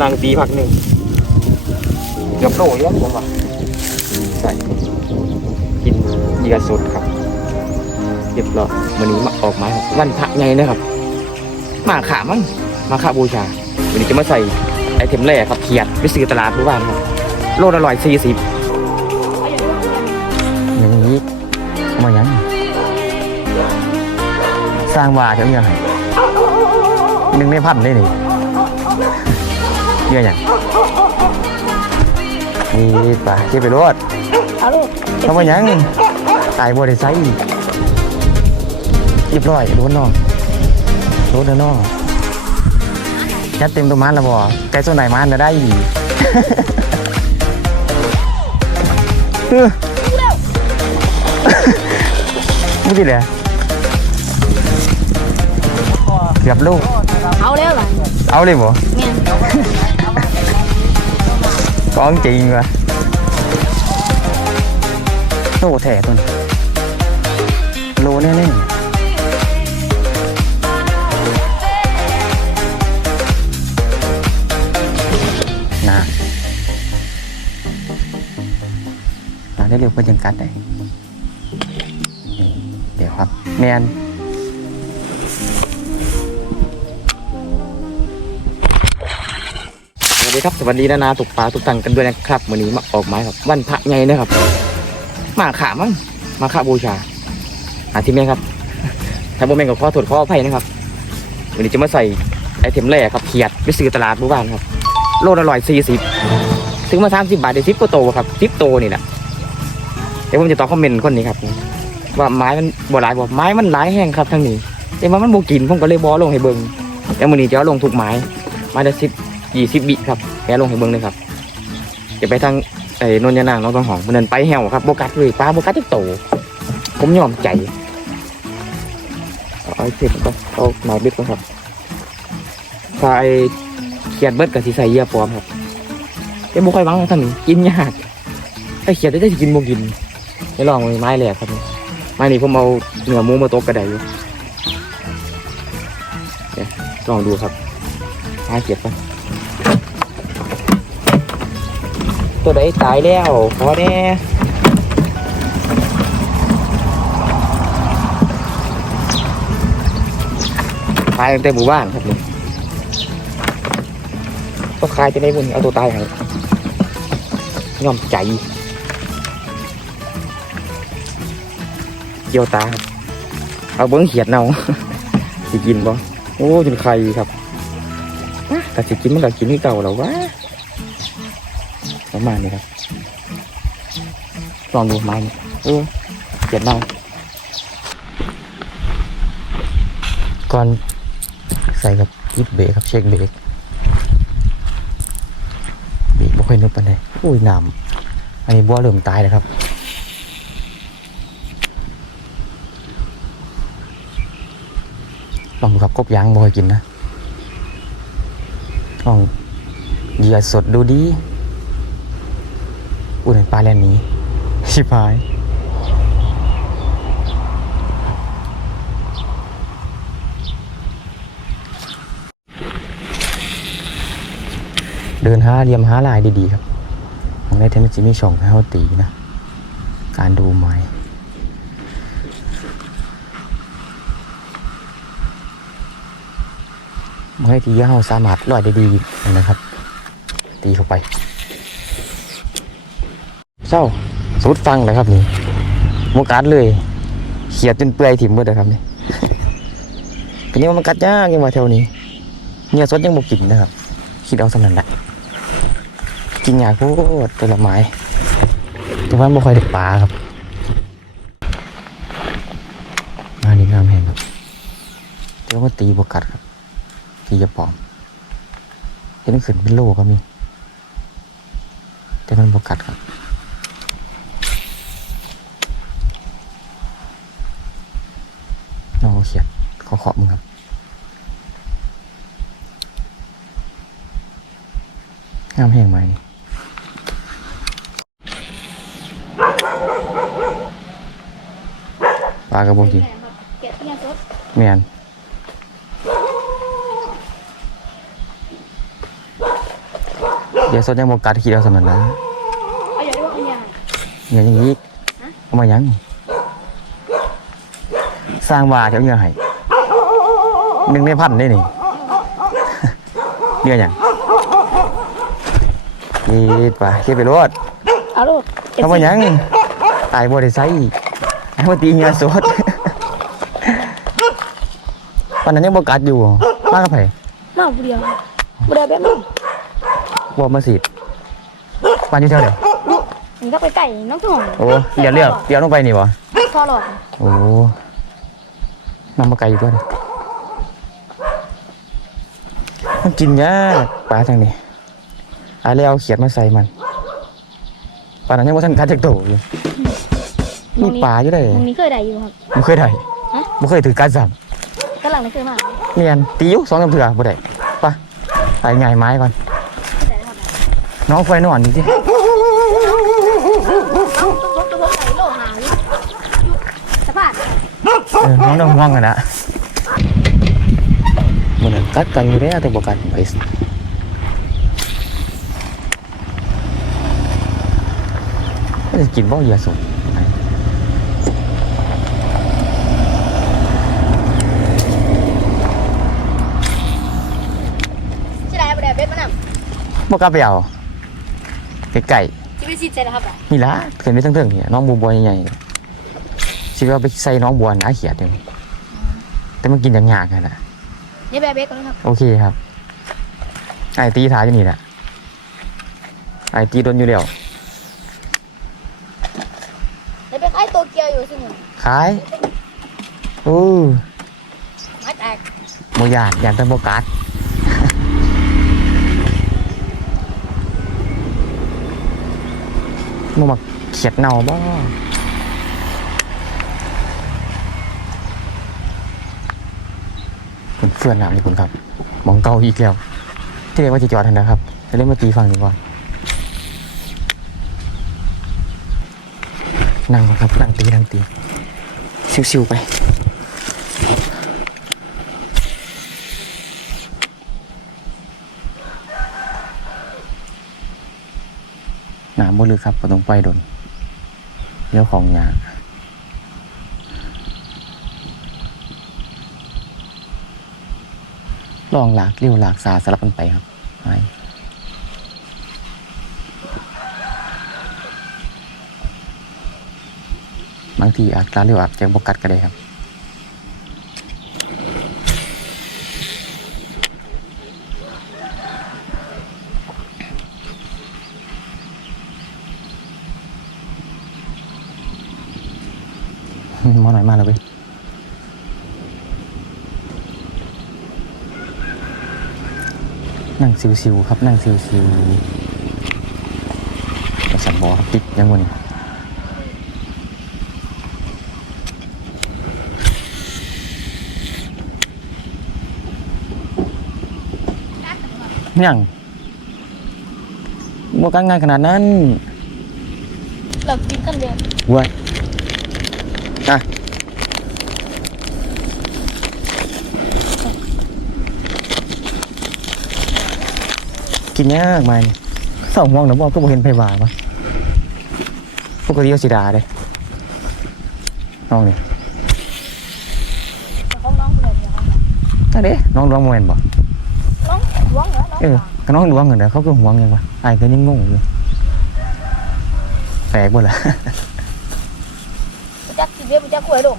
นางตีพักหนึ่งเกือบโลเยอะผมว่าใส่กินเยื่อสดครับเรียบร้อยวันนี้มาออกไม้ครับวันพระไงนะครับมาขามั้งมาขาบูชาวันนี้จะมาใส่ไอเทมแรกครับเขียดไปซื้อตลาดทุกบ้านครับโลละร้อยสี่สิบอย่างนี้มายังสร้างว่าจะยังไงหนึ่งในพันได้นี่ เยอะอย่างนี่ป่าเก็บไปรถเอาลูกทำไมยังตายบ่ได้ใส่เรียบร้อยโดนนอกโดนนอกยัดเต็มตัวมันแล้วบ่ไก่ส่วนไหนมันจะได้อีกเออไม่ดีเลยเกือบลูก เอาแล้วล่ะเอาเลยบ่ แม่นก้องจริงวะโลแถ่ตัวนี้โลแน่ๆนะมาได้เร็วเพื่อจังกัดได้นี่เดี๋ยวครับแมน วัสดีครับสวัสดีนานาตุกปลาตุกตังกันด้วยนะครับวันนี้มาออกไม้ครับวันพระไงนะครับ มาขามั้งมาขาบูชาหาที่แม่ครับถ้าโมเมนกับข้อถดข้ออภัยนะครับ วันนี้จะมาใส่ไอเทมแรกครับเขียดไปซื้อตลาดหมู่บ้านครับ โลละร้อยสี่สิบซื้อมาสามสิบบาทได้สิบกว่าโตครับสิบโตนี่แหละเดี๋ยวผมจะตอบคอมเมนต์คนนี้ครับ ว่าไม้มันบ่หลายบ่ไม้มันหลายแห้งครับทั้งนี้แต่ว่ามันบ่กินผมก็เลยบอลงให้เบิ่งแล้วมื้อนี้จะเอาลงทุกไม้ไม้ละสิบ ยี่สิบบิครับแค่ลงให้เบิ่งเลยครับจะไปทางไอ้นนยานางน้องต้องหอมมันเดินไปแหวครับโบกัดเลยปลาโบกัดที่โตผมยอมใจเอาไอ้เสร็จก็เอาหมายเบ็ดก่อนครับถ้าไอ้เขียดเบิดกับสีใส่เยื่อปลอมครับแต่บ่ค่อยวังท่านี้กินยากไอ้เขียดได้จะกินบ่กินให้ลองไม้แหลกครับไม้นี้ผมเอาเหนือมูมาตกกระไดอยู่เดี๋ยวลองดูครับไม้เขียดก่อ ตัวใดตายแล้วพอแน่ขายตั้งแต่หมู่บ้านครับนี่ก็ขายจะได้บุญเอาตัวตายให้ยอมใจเกี่ยวตาครับเอาเบิ้งเขียดเนาสิกินบ่โอ้จนไข่ครับแต่สิกินมันก็กินที่เก่าแล้ววะ ประมาณนี้ครับลองดูไม้นี่เออเขียดเนาก่อนใส่กับยิบเบรกครับเช็คเบรกเบรกบ่ค่อยนึกปานใดอุ้ยน้ำอันนี้บัวเริ่มตายแล้วครับลองดูครับกบยางบ่เคยกินนะลองเหยื่อสดดูดี อุ้ยปลาแลนนี้ ชิบหาย เดินหาเรียมหาลายดีๆครับของในเทนนิสมีช่องให้เขาตีนะ การดูไม้เมื่อที่เราสามารถลอยได้ดีนะครับ ตีเข้าไป เศร้าสุดฟังเลยครับนี่มกัดเลย เขียดจนเปื่อยถิ่มหมดเลยครับนี่ทีนี้มันกัดยากยังมาแถวนี้เนี่ยสดยังบกินนะครับ คิดเอาสำนันละกินยาโคตรแต่ละไม้แต่ว่าไม่ค่อยได้ปลาครับงานนี้งามแห้งครับแต่ว่าตีบกัดครับที่จะปอม เห็นขึ้นเป็นโลก็มีแต่มันบกัดครับ น้องเอาเขียดขอขอบมึงครับงามแห้งไหมนี่ปลากระบอกกินแกะเนี่ยสดแมนเดี๋ยวสดยังโมกัดขี้เอาสำนันนะเอาอย่าได้ว่าเอาอย่างอย่างนี้เอามายัง สร้างว่าเดี๋ยวเหงื่อให้หนึ่งในพันได้นี่เหงื่อหยังยีดไปเก็บไปรวดเอาลูกเอามายังตายบ่ได้ใส่ให้มาตีเหงื่อสดปานนั้นยังบ่กัดอยู่มากับไผมาผู้เดียวผู้เดียวแบบนี้บ่มาสิปานอยู่แถวเดียวมันก็ไปไก่น้องทุ่งโอ้เดี๋ยวเลี้ยวเดี๋ยวลงไปนี่บ่ทอหลอดโอ้ น้ำมาไกลอยู่ด้วยมันกินยากปลาทางนี้อาแล้วเอาเขียดมาใส่มันปลานั้นยังว่าท่านกัดจากโตอยู่มีปลาอยู่ได้ตรงนี้เคยได้อยู่ครับไม่เคยได้ฮะไม่เคยถือการสับกำลังไม่เคยมาเมียนตีอยู่สองสามเถื่อบ่ได้ไปะไปง่ายไม้ก่อนได้ครับน้องไฟนอนดิ น้องต้องห่วงกันนะมันนกัดกันอยู่แล้วแต่บ่กัดไปมันจะกินบ่เหยาสดใช่ได้ผู้เดียวเบ็ดมานำบ่กล้าไปเอาไก่ที่ไปสิใช่แล้วครับๆนี่ละเห็นไปทั้งๆเนี่ยน้องบัวบัวใหญ่ๆ สิเอาไปใส่น้องบัวนะเขียดเดียวแต่มันกินอย่างยากอะนะนี่แบบเบ็ดก่อนครับโอเคครับ ไอ้ตีท้ายอยู่นี่แหละไอ้ตีโดนอยู่แล้วนี่เป็นไอ้โตเกียวอยู่ซึ่งขายโอ้มัดแอกโมยานยานเป็นโบกัสโมมาเขียดเน่าบ่ คุณเฟื่อนหนามนี่คุณครับมองเก่าอีกแล้วที่เรียกว่าจะจอดทันนะครับจะเล่นมาตีฟังดีกว่านั่งครับนั่งตีนั่งตีซิวๆไปหนาบ่ลึกครับบ่ต้องไปโดนเลี้ยวของยา ลองหลากเลี้ยวหลากสาสลับกันไปครับไบางทีอาจกาเลี้ยวอาจจะบกัดก็ได้ครับมอหน่อยมาแล้วเว้ย นั่งซิวๆครับนั่งซิวๆกระสันบอครับติดยังวันยังบ่การงานขนาดนั้นเรากินกันเดียวเว้ยอะ กินยากไหมสองมองหรือว่าก็บ่เห็นไผว่าปะปกติเอาสิดาเลยน้องนี่ของน้องผู้เดียวครับนั่นเด้น้องหลวงโมเมนบ่น้องหวงเหรอน้องเออก็น้องหลวงเหรอเด้อเขาก็หวงยังวะไอ้ายก็ยังงงอยู่แปลกบ่ล่ะ จักสิเบ็ดจักกล้วยลง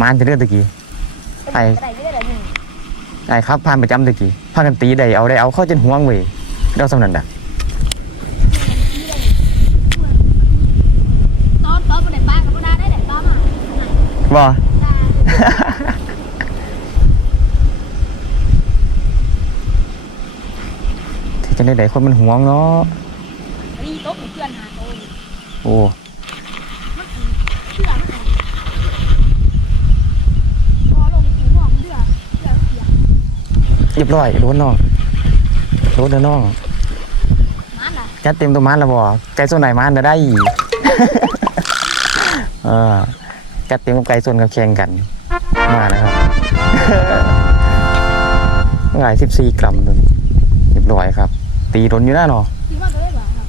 มานจะเลือดตะกี้ ไปได้ไม่ได้ได้ยิง ไอ้ายครับผ่านประจำตะกี้พากันตีได้เอาได้เอาเข้าจนห่วงเว้ยเราสำนันดะตอนตอนผู้เดียวป้ากับผู้ดาได้แต่ตอนมาบ่ตาที่จะได้ได้คนมันห่วงเนาะลีโต๊ะเพื่อนหาโตโอ้ เชื่อมันพอลงกินหัวมันเดือดเดือดเสีย เรีย บร้อยโดนน้องโดนเด้อน้องมันอะจัดเต็มตัวมันแล้วบ่ไก่ส่วนไหนมันจะได้เออจัดเต็มกับไก่ส่วนกับแข่งกัน มาแล้วครับ หลายสิบสี่กรัมนึงเรียบร้อยครับ ตีโดนอยู่หน้าเนาะซื้อมาตัวได้บาทครับ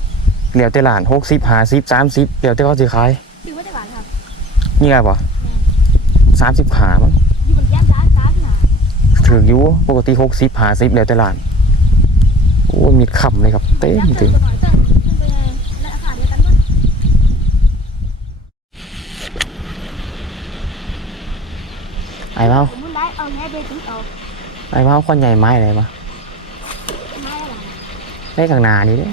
เหลียวแต่หลานหกสิบห้าสิบสามสิบเหลียวแต่เขาสิขายซื้อมาได้บาทครับ เงียบป่ะสามสิบขามั้ง อยู่บนแก้มจ้าจ้าที่ไหน ถืออยู่ปกติหกสิบห้าสิบเหลียวแต่ลาน โอ้มีคำเลยครับ เต็มถึงไอ้เมาไอ้เมาคนใหญ่ไม้อะไรมาได้ข้างหน้านี่เด้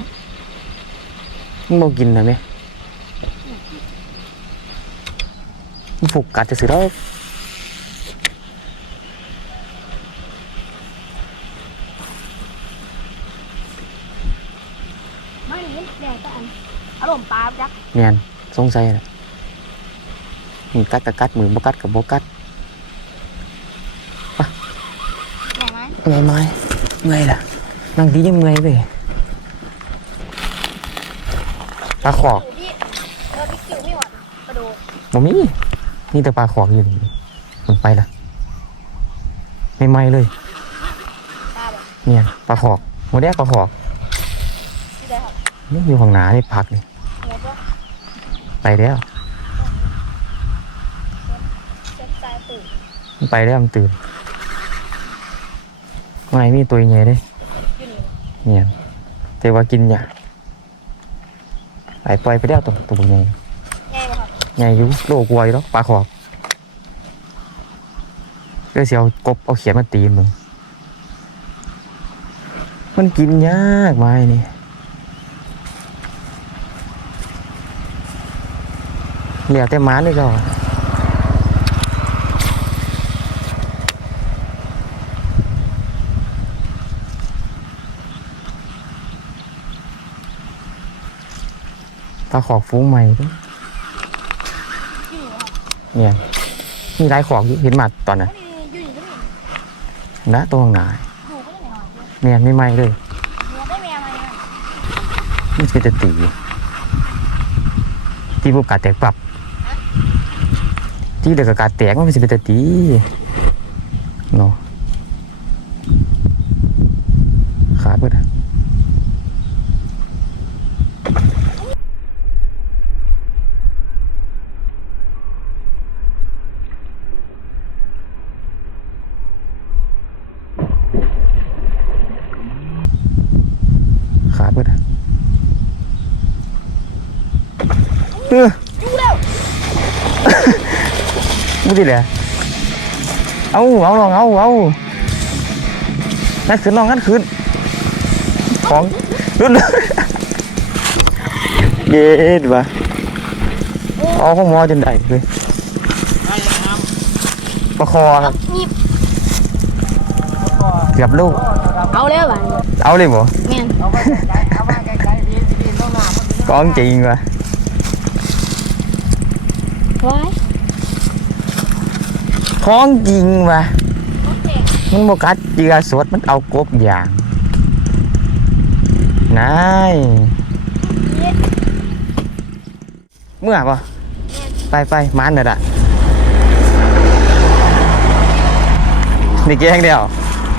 มึงบอกกินหน่อยไหมมึงผูกกัดจะสือแล้ว ไม่ได้ยินแดงแต่อันอารมณ์ปลา จักเนียสงสัยนะมีกัดกับกัดมือบ่กัดกับบ่กัดแดงไหมไงไม้ไงล่ะนั่งดียังไงเลยปลาขอกพี่เออพี่คิวไม่หวัดกระโดดบ่มีนี่แต่ปลาขอกอยู่นี่มันไปล่ะไม่ไหมเลยปลาแบบเนี่ยปลาขอกโมเดลปลาขอกที่ได้ครับนี่อยู่ข้างหน้านี่ผักนี่เงี้ย ไปแล้ว มันไปแล้วมันตื่นไม่มีตัวใหญ่เด้อยู่นี่เนี่ยแต่ว่ากินยาไปปล่อยไปแล้วตัวตัวใหญ่ไงบ่ครับใหญ่อยู่โลกวยแล้วปลาขอบก็เสียวกบเอาเขียนมาตีมึงมันกินยากไม้นี่ เหลียวแต่หม้าเลยก็ปลาขอบฟุ้งใหม่ด้วยอยู่นี่ครับเนี่ยมีหลายของอยู่เห็นมาตอนน่ะอันนี้อยู่นี่ก็มีนะตัวข้างหน้าอยู่ก็ได้หน่อยเดียวเนี่ยไม่ไหม้เลยเมียได้เมียมาเนี่ยมันเป็นจะตีที่พวกกาแตกปรับ ที่เด็กกาแตกมันเป็นสิเป็นตะตีเนาะขาดเบิดอะเออ อยู่แล้ว มึงดิเลยเอาเอาลองเอาเอานั่นขึ้นลองนั่นขึ้นของรุ่นเย็ดวะเอาของหมอจนได้เลยประคอครับหยิบเกือบลูก เอาแล้วบ้านเอาเลยบ่เงี้ยก้องจริงวะไว้ ท้องจริงวะมันบกัดเจือสดมันเอากบอย่างนายเมื่อปะไปไปมันเด้อละนี่แกงเดียว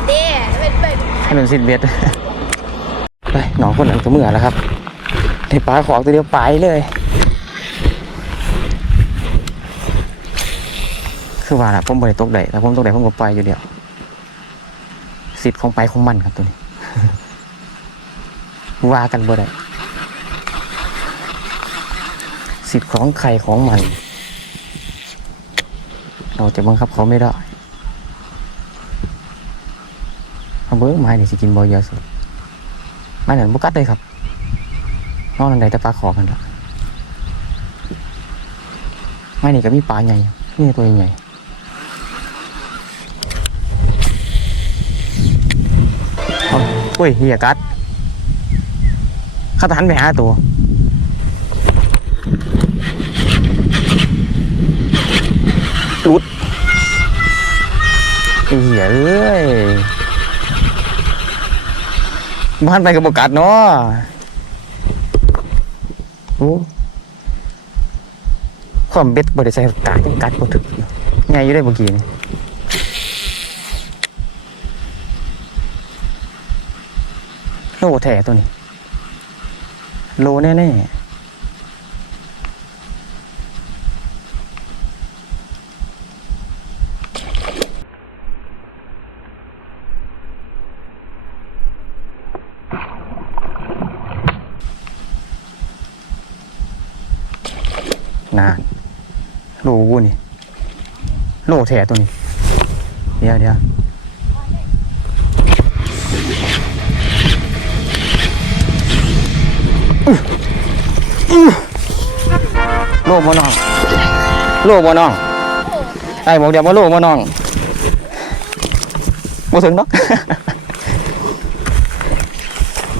เด้เป็นเป็นถนนสิบเมตรไปน้องคนนั้นก็เมื่อแล้วครับในปลาของตัวเดียวไปเลย คือว่าล่ะผมบริตกได้แต่ผมตกได้ผมก็ไปอยู่เดียวสิทธิ์ของไปของมันครับตัวนี้ว่ากันบ่ได้สิทธิ์ของใครของมัน เราจะบังคับเขาไม่ได้เอาเบิ้งไม้นี่สิกินบ่เยอะสุดไม้นั่นบุกัดเลยครับนอกนั้นใดแต่ปลาขอกันละไม้นี่ก็มีปลาใหญ่นี่ตัวใหญ่ เอาอุ้ยเฮียกัดข้าทันไปหาตัวหลุดเหี้ยเอ้ยบ้านไปกับบกัดเนาะโอ้ความเบ็ดบริใส่กาดกัดบ่ถึกอยู่ไงอยู่ได้เมื่อกี้นี่ โลแท้ตัวนี้ โลแน่ๆนานโลวูนี่ โลแท้ตัวนี้ เดี๋ยวเดี๋ยว โลบ่น้อง โลบ่น้องไอ้บอกเดี๋ยวบ่โลบ่น้องบ่ถึงเนาะ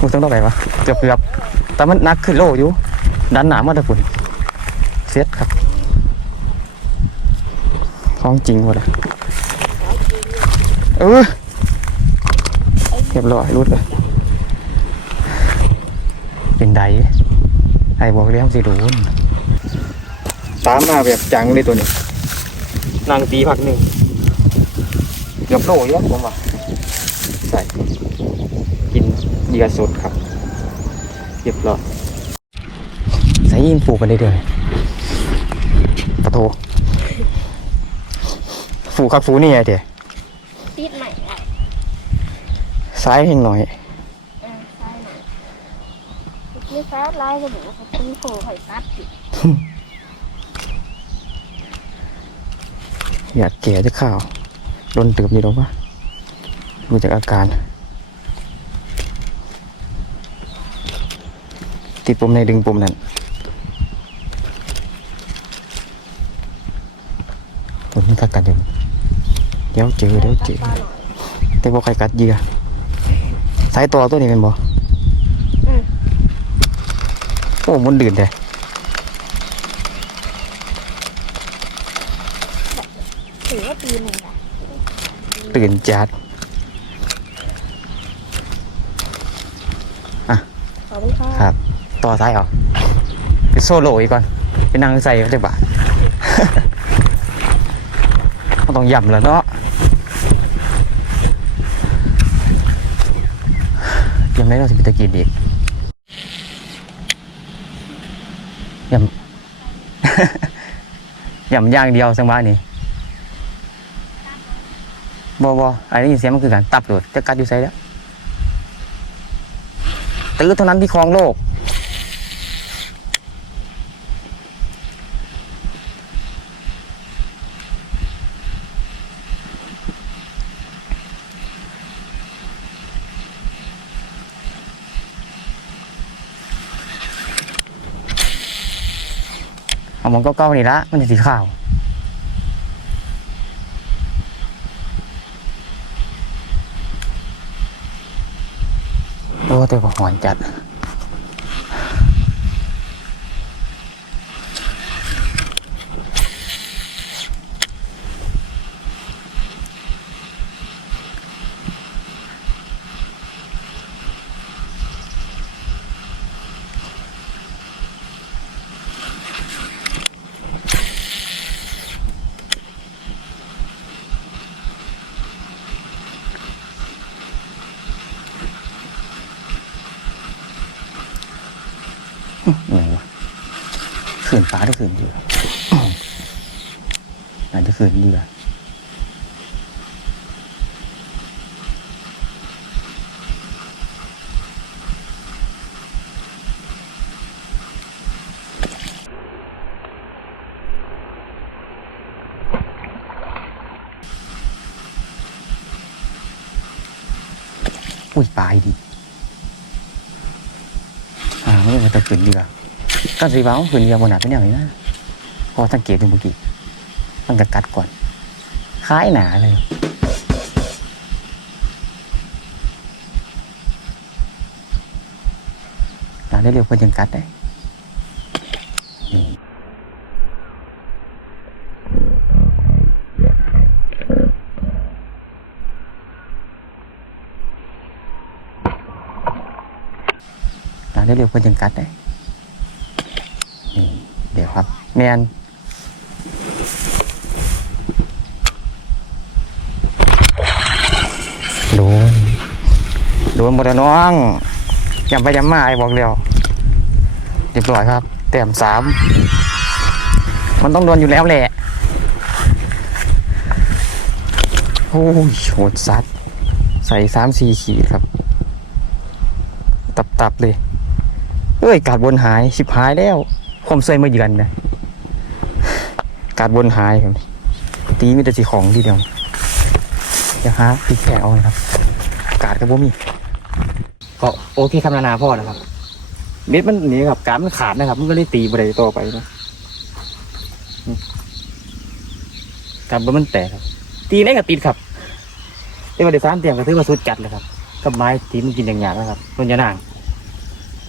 บ่ถึงเท่าไหร่วะเกือบเกือบแต่มันนักขึ้นโลอยู่ ดันหนามาตะฝุ่นเซ็ตครับของจริงหมดอะเออเรียบร้อยรุดเลยเป็นได ไอ้บอกเลี้ยงสิดูนตามมาแบบจังเลยตัวนี้นางตีพักหนึ่งเกือบโลเยอะผมว่าใส่กินเหยื่อสดครับเรียบร้อยใส่ยินฝูกันได้เดือยปะโทฝูคักฝูนี่ไงเดี๋ยวติดใหม่ได้ซ้ายเพียงหน่อย เออใช่หน่อย นี่ฟ้าลายก็บอกว่าเขาตีโผล่ไข่ตัดสิอยากแก่จะข้าวโดนตืบอยู่หรอวะดูจากอาการ ติดปุ่มในดึงปุ่มนั่นปุ่มมันกัดกันอยู่เดี๋ยวเจอเดี๋ยวเจอปลาหน่อยแต่บอกใครกัดเหยื่อสายตัวตัวนี้เป็นบ่ อืม โอ้มันดื่นเลยถือว่าตีหนึ่งอะตื่นจัดขอบคุณค่ะครับ ต่อสายเอาไปโซโล่อีกก่อนไปนั่งใส่เขาจะบาทก็ต้องย่ำแล้วเนาะยังไม่เราสิไปตะกินอีก ย่ำย่ำย่างเดียวสังบานนี่บอบออันนี้เสียงมันคือการตับโดดจะกัดอยู่ใส่แล้วตื้อเท่านั้นที่ครองโลก อามันก็เก้าๆนี่ละมันจะสีขาวโอ้แต่ว่าหอนจัด เหนื่อยวะ ขืนปลาได้ขืนเหยื่ออาจจะขืนเหยื่ออุ้ยปลายดิอ่ามันจะขืนเหยื่อ ก็สีฟ้าขืนเหยื่อบนหนาเป็นอย่างนี้นะพอสังเกตดูเมื่อกี้มันจะกัดก่อนคล้ายหนาเลยหนาได้เร็วกว่ายังกัดได้นี่หนาได้เร็วกว่ายังกัดได้ เดี๋ยวครับแมนโดนโดนหมดแล้วน้องยำไปยำมาไอ้บอกเร็วเรียบร้อยครับ แต้มสามมันต้องโดนอยู่แล้วแหละโอ้ยโหดซัดใส่สามสี่ขีดครับ ตับตับๆเลย เอ้ยการบนหายชิบหายแล้ว ความสวยมาเยือนนะการบนหายครับตีมีแต่สีของทีเดียวจะหาตีแขกเอาครับ การกับบ่มีก็โอเคคำนานาพ่อนะครับ เม็ดมันหนีครับการมันขาดนะครับ มันก็เลยตีบริต่อไปนะการบ่มันแตกครับ ตีได้กับติดครับแต่ว่าเดี๋ยวสามเตียงก็ถือว่าสุดจัดเลยครับกับไม้ตีมันกินอย่างหยาบนะครับต้นยานาง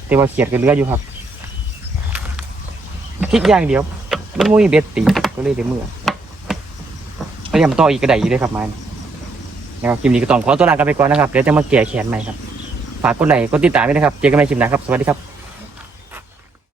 แต่ว่าเขียดก็เลืออยู่ครับ พลิกอย่างเดียว มันมุ้ยเบ็ดตีก็เลยได้เมื่อพยายามต่ออีกกระไดอยู่ด้วยครับมันี่นะครับคลิปนี้ก็ต้องขอตัวลากันไปก่อนนะครับเดี๋ยวจะมาแก่แขนใหม่ครับฝากกดไลค์กดติดตามด้วยนะครับเจอกันใหม่คลิปหน้าครับสวัสดีครับ